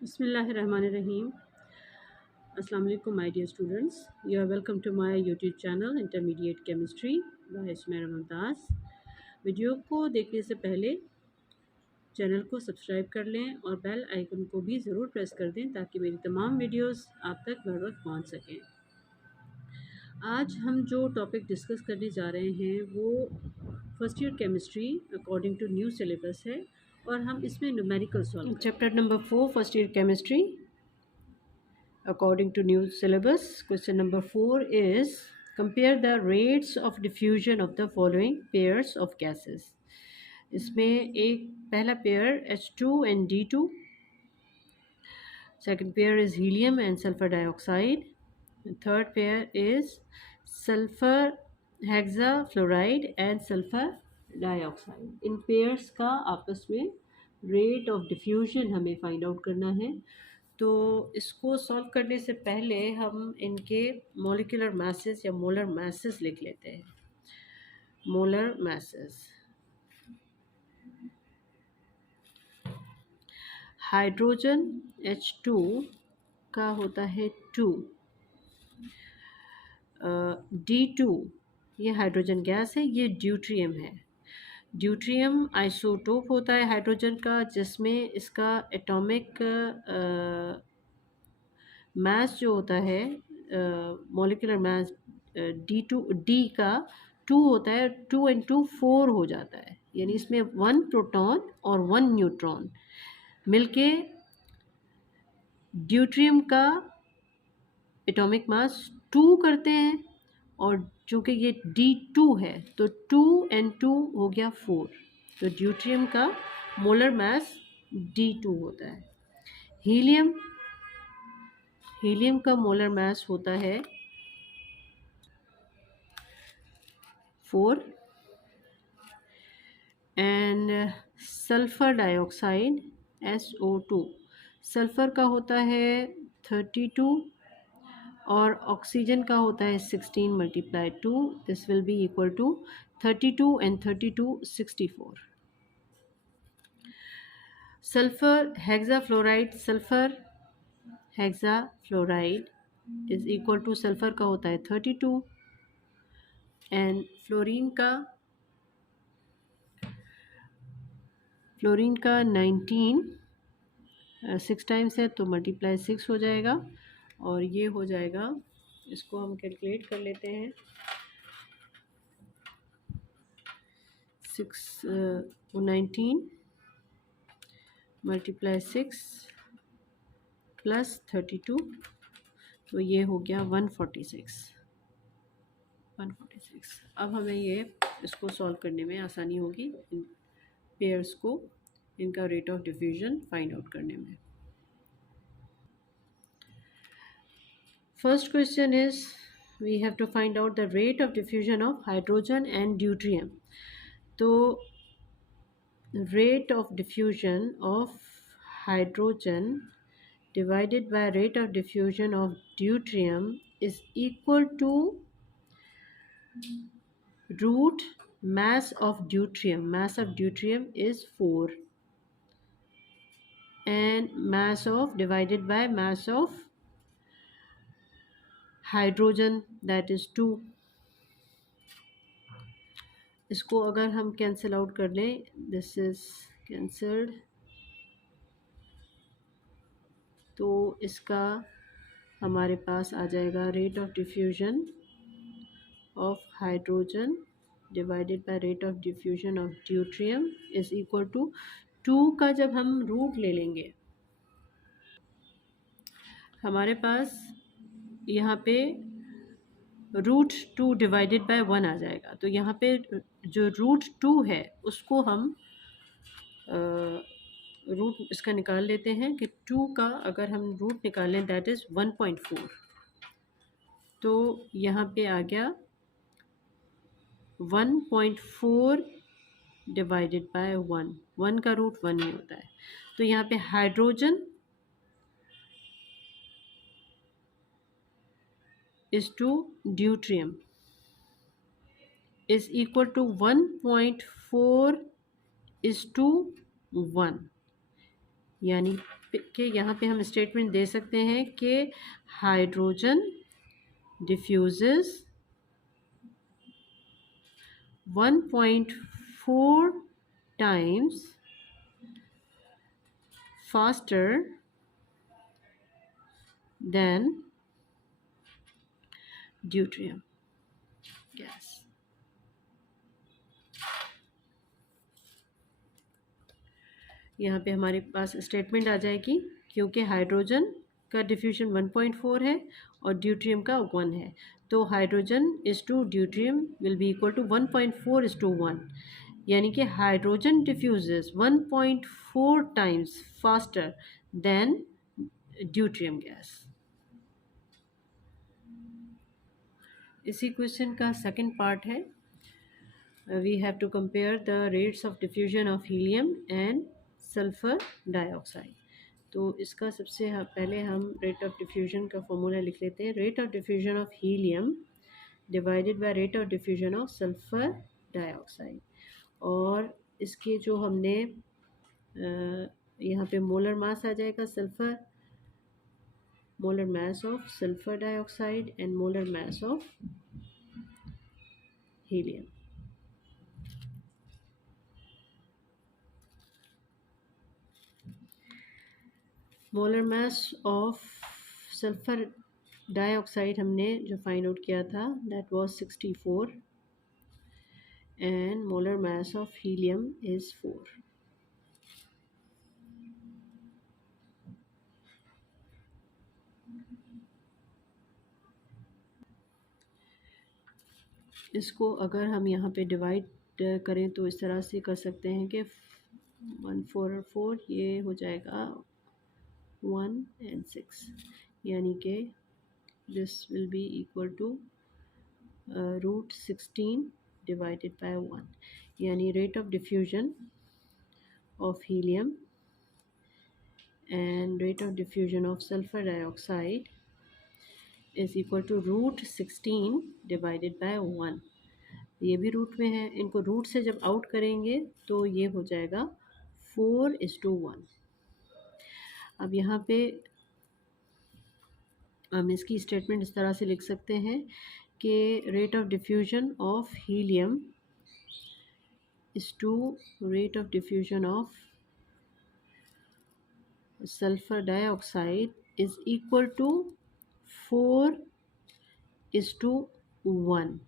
Bismillahirrahmanirrahim. Assalamu alaikum, my dear students. You are welcome to my YouTube channel Intermediate Chemistry by Sumaira Mumtaz. Video को देखने से पहले channel को subscribe कर लें और बेल आइकन को भी ज़रूर प्रेस कर दें ताकि मेरी तमाम वीडियोस आप तक बर वक्त पहुँच सकें। आज हम जो टॉपिक डिस्कस करने जा रहे हैं वो first year chemistry according to new syllabus है और हम इसमें numerical solve chapter number 4 first year chemistry according to new syllabus. Question number 4 is compare the rates of diffusion of the following pairs of gases. इसमें एक पहला pair H2 and D2, second pair is helium and sulfur dioxide, third pair is sulfur hexafluoride and sulfur dioxide. In pairs का आपस में rate of diffusion हमें find out करना है। तो इसको सॉल्व करने से पहले हम इनके मॉलिक्यूलर मासेस या मोलर मासेस लिख लेते हैं। मोलर मासेस, हाइड्रोजन H2 का होता है 2, D2 ये हाइड्रोजन गैस है, ये ड्यूट्रियम है। ड्यूट्रियम आइसोटोप होता है हाइड्रोजन का, जिसमें इसका एटॉमिक मास जो होता है मॉलिक्यूलर मास डी का 2 होता है, 2 and 2 4 हो जाता है, यानी इसमें 1 प्रोटॉन और 1 न्यूट्रॉन मिलके ड्यूट्रियम का एटॉमिक मास 2 करते हैं, और चूँकि ये D2 है तो 2 and 2 हो गया 4, तो ड्यूट्रियम का मोलर मास D2 होता है। हीलियम का मोलर मास होता है 4, and sulphur dioxide SO2 sulphur का होता है 32 और ऑक्सीजन का होता है 16 multiply 2, this will be equal to 32 and 32 64। Sulphur hexafluoride is equal to sulphur का होता है 32 एंड फ्लोरीन का 19, 6 टाइम्स है तो मल्टीप्लाई 6 हो जाएगा, और ये हो जाएगा, इसको हम कैलकुलेट कर लेते हैं, 19 मल्टीप्लाई 6 प्लस 32, तो ये हो गया 146। अब हमें ये इसको सॉल्व करने में आसानी होगी, इन पेयर्स को इनका rate of diffusion find out करने में। First question is we have to find out the rate of diffusion of hydrogen and deuterium. तो rate of diffusion of hydrogen divided by rate of diffusion of deuterium is equal to root mass of deuterium. Mass of deuterium is 4 and mass of divided by mass of hydrogen that is 2। इसको अगर हम cancel out कर लें, this is cancelled, तो इसका हमारे पास आ जाएगा rate of diffusion of hydrogen divided by rate of diffusion of deuterium is equal to 2 का जब हम रूट ले लेंगे, हमारे पास यहाँ पे √2 डिवाइडेड बाय 1 आ जाएगा, तो यहाँ पे जो √2 है उसको हम रूट इसका निकाल लेते हैं कि 2 का अगर हम रूट निकालें दैट इज़ 1.4, तो यहाँ पे आ गया 1.4 डिवाइडेड बाय 1 का रूट 1 ही होता है, तो यहाँ पे hydrogen is to deuterium is equal to 1.4 is to 1, यानी के यहाँ पे हम स्टेटमेंट दे सकते हैं कि hydrogen diffuses 1.4 times faster than deuterium gas. यहाँ पे हमारे पास स्टेटमेंट आ जाएगी, क्योंकि हाइड्रोजन का डिफ्यूजन 1.4 है और ड्यूट्रियम का 1 है, तो hydrogen is to deuterium will be equal to 1.4:1, यानी कि hydrogen diffuses 1.4 times faster than deuterium gas. इसी क्वेश्चन का सेकंड पार्ट है, we have to compare the rates of diffusion of helium and sulphur dioxide. तो इसका सबसे पहले हम रेट ऑफ डिफ्यूजन का फॉर्मूला लिख लेते हैं। Rate of diffusion of helium divided by rate of diffusion of sulphur dioxide, और इसके जो हमने यहाँ पे मोलर मास आ जाएगा sulphur, molar mass of sulphur dioxide and molar mass of helium. Molar mass of sulphur dioxide हमने जो find out किया था that was 64 and molar mass of helium is 4। इसको अगर हम यहाँ पे डिवाइड करें तो इस तरह से कर सकते हैं कि 1 4 और 4 ये हो जाएगा 1 and 6, यानी कि this will be equal to √16 divided by 1, यानी rate of diffusion of helium and rate of diffusion of sulfur dioxide is equal to √16 divided by 1। ये भी रूट में है, इनको रूट से जब आउट करेंगे तो ये हो जाएगा 4:1। अब यहाँ पे हम इसकी स्टेटमेंट इस तरह से लिख सकते हैं कि rate of diffusion of helium is to rate of diffusion of sulphur dioxide is equal to 4:1,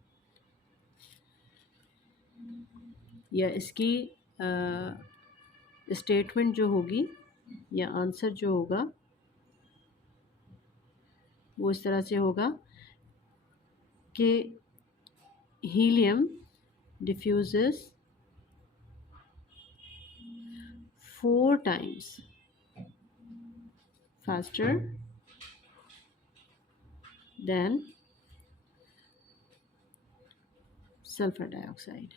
या इसकी स्टेटमेंट जो होगी या आंसर जो होगा वो इस तरह से होगा कि helium diffuses 4 times faster than sulfur dioxide।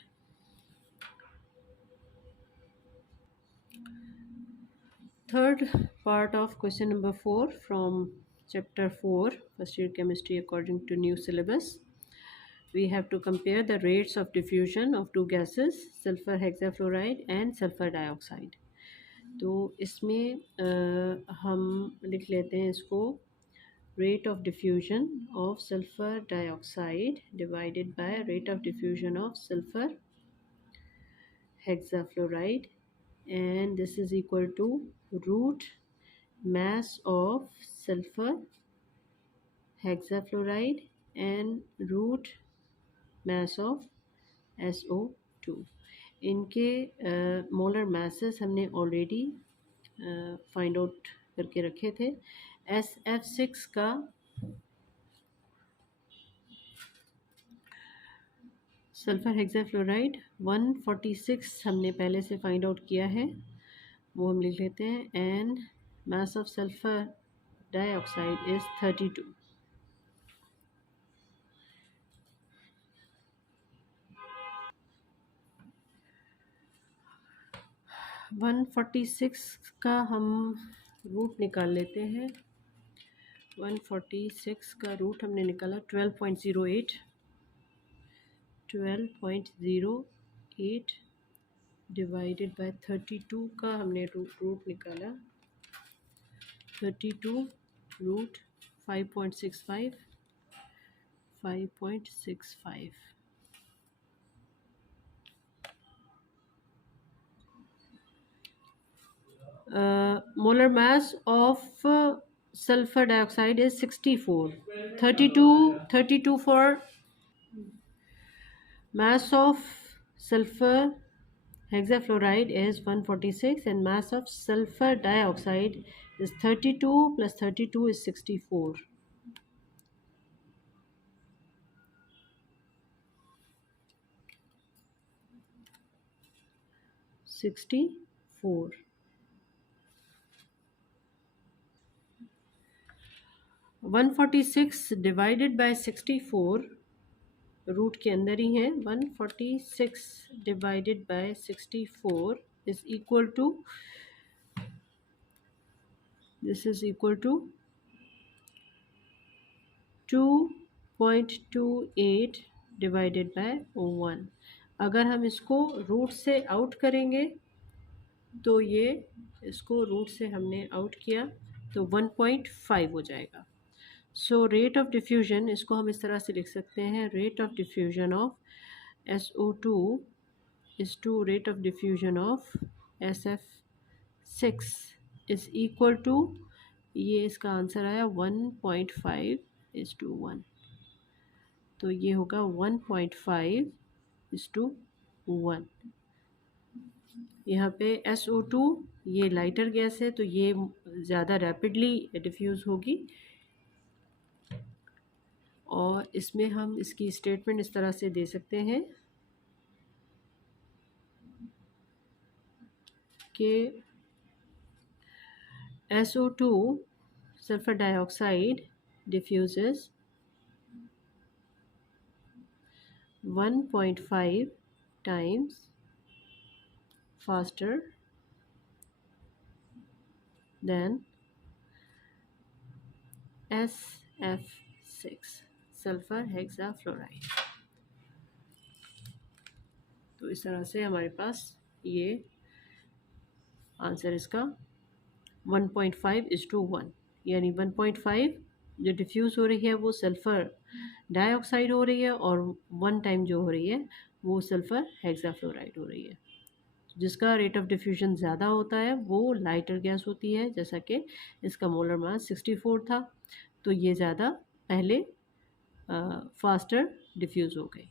Third part of question number 4 from chapter 4 first year chemistry according to new syllabus, we have to compare the rates of diffusion of two gases sulfur hexafluoride and sulfur dioxide। तो इसमें हम लिख लेते हैं इसको rate of diffusion of sulfur dioxide divided by rate of diffusion of sulfur hexafluoride, and this is equal to root mass of sulfur hexafluoride and root mass of SO2। इनके molar masses हमने already find out करके रखे थे। SF6 का sulphur hexafluoride 146 हमने पहले से find out किया है, वो हम लिख लेते हैं, and mass of sulphur dioxide is 32। 146 का हम रूट निकाल लेते हैं। 146 का रूट हमने निकाला 12.08 डिवाइडेड बाय 32 का हमने रूट निकाला 32 root 5.65 5.65. Molar mass of sulfur dioxide is 64. 32 for mass of sulfur hexafluoride is 146 and mass of sulfur dioxide is 32 plus 32 is 64. 64. 146 divided by 64 root के अंदर ही है. 146 divided by 64 is equal to, this is equal to 2.28 divided by 1. अगर हम इसको root से out करेंगे तो ये, इसको रूट से हमने आउट किया तो 1.5 हो जाएगा. सो रेट ऑफ डिफ्यूजन, इसको हम इस तरह से लिख सकते हैं, rate of diffusion of SO2 is to rate of diffusion of SF6 is equal to, ये इसका आंसर आया 1.5:1. तो ये होगा 1.5:1. यहाँ पे SO2 ये लाइटर गैस है तो ये ज़्यादा रैपिडली डिफ्यूज़ होगी. और इसमें हम इसकी स्टेटमेंट इस तरह से दे सकते हैं कि SO2 sulphur dioxide diffuses 1.5 times faster than SF6 sulphur hexafluoride. तो इस तरह से हमारे पास ये आंसर इसका 1.5:1, यानी 1.5 जो डिफ्यूज़ हो रही है वो सल्फ़र डाइऑक्साइड हो रही है और 1 टाइम जो हो रही है वो सल्फ़र हेक्साफ्लोराइड हो रही है. जिसका रेट ऑफ डिफ्यूजन ज़्यादा होता है वो लाइटर गैस होती है, जैसा कि इसका मोलर मास 64 था तो ये ज़्यादा पहले फास्टर डिफ्यूज़ हो गई.